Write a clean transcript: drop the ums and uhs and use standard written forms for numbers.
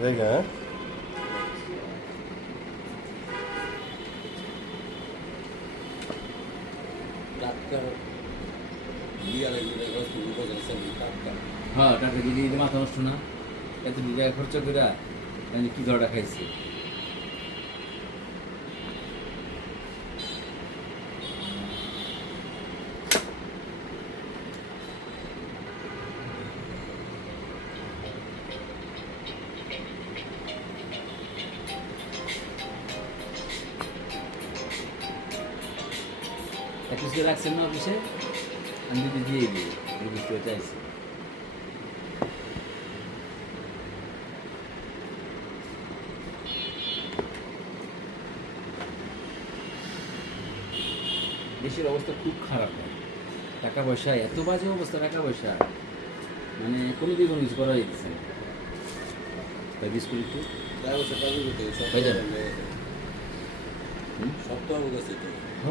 জায়গা doctor বিয়ারে doctor হ্যাঁ টাকা দিয়ে দিলে মাথা নষ্ট না এত টাকা খরচা করে আমি কি ধরাটা খাইছি অফিসে রাখছেন না অফিসে আমি যদি দিয়ে দিই এই বুঝতে চাইছি দেশের অবস্থা খুব খারাপ হয় টাকা পয়সা এত বাজে অবস্থা টাকা পয়সা মানে কোনো দিকে কোনো কিছু করা যেতেছে না তাই বিস্কুট একটু ব্যবসা কাজু করতে হয়ে যাবে। সপ্তাহ গেছে তো হ